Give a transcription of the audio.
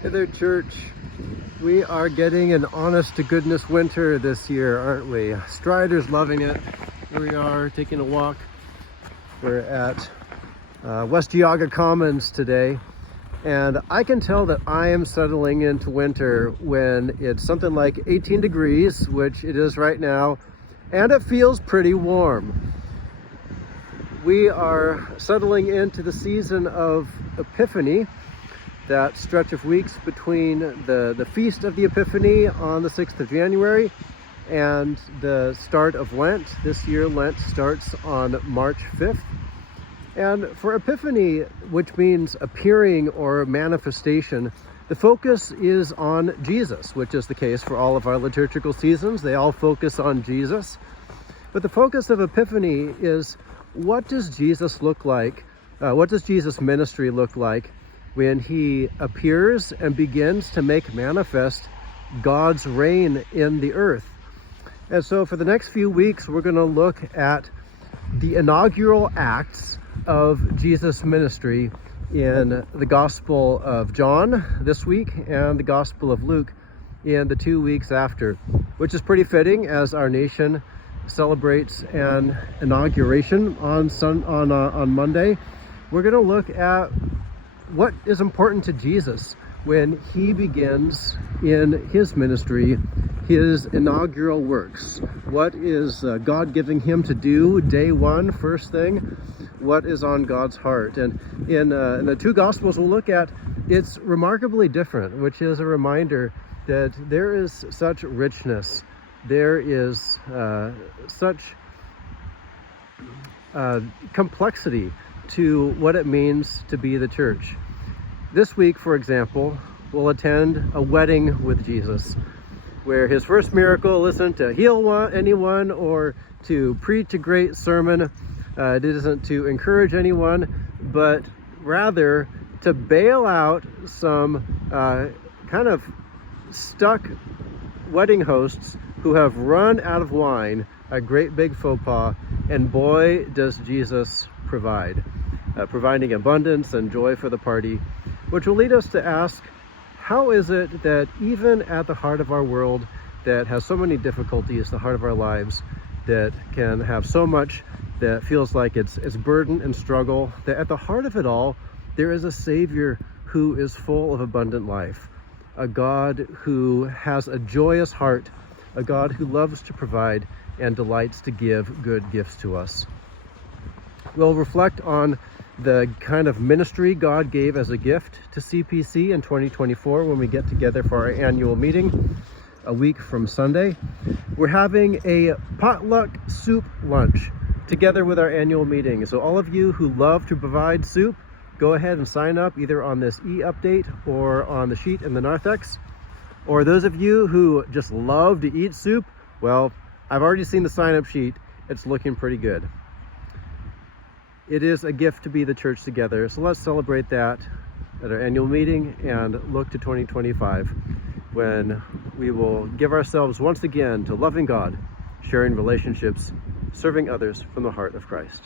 Hey there, church. We are getting an honest to goodness winter this year, aren't we? Strider's loving it. Here we are taking a walk. We're at West Geauga Commons today, and I can tell that I am settling into winter when it's something like 18 degrees, which it is right now, and it feels pretty warm. We are settling into the season of Epiphany, that stretch of weeks between the Feast of the Epiphany on the 6th of January and the start of Lent. This year, Lent starts on March 5th. And for Epiphany, which means appearing or manifestation, the focus is on Jesus, which is the case for all of our liturgical seasons. They all focus on Jesus. But the focus of Epiphany is, what does Jesus look like? What does Jesus' ministry look like when he appears and begins to make manifest God's reign in the earth? And so for the next few weeks, we're going to look at the inaugural acts of Jesus' ministry in the Gospel of John this week and the Gospel of Luke in the 2 weeks after, which is pretty fitting as our nation celebrates an inauguration on Monday. We're going to look at what is important to Jesus when he begins in his ministry, his inaugural works. What is God giving him to do day one, first thing? What is on God's heart? And in the two Gospels we'll look at, it's remarkably different, which is a reminder that there is such richness. There is such complexity to what it means to be the church. This week, for example, we'll attend a wedding with Jesus, where his first miracle isn't to heal anyone or to preach a great sermon. It isn't to encourage anyone, but rather to bail out some kind of stuck wedding hosts who have run out of wine, a great big faux pas, and boy, does Jesus provide. Providing abundance and joy for the party, which will lead us to ask, how is it that even at the heart of our world that has so many difficulties, the heart of our lives, that can have so much that feels like it's burden and struggle, that at the heart of it all, there is a Savior who is full of abundant life, a God who has a joyous heart, a God who loves to provide and delights to give good gifts to us. We'll reflect on the kind of ministry God gave as a gift to CPC in 2024 when we get together for our annual meeting a week from Sunday. We're having a potluck soup lunch together with our annual meeting. So all of you who love to provide soup, go ahead and sign up either on this e-update or on the sheet in the narthex. Or those of you who just love to eat soup, well, I've already seen the sign-up sheet. It's looking pretty good. It is a gift to be the church together. So let's celebrate that at our annual meeting and look to 2025, when we will give ourselves once again to loving God, sharing relationships, serving others from the heart of Christ.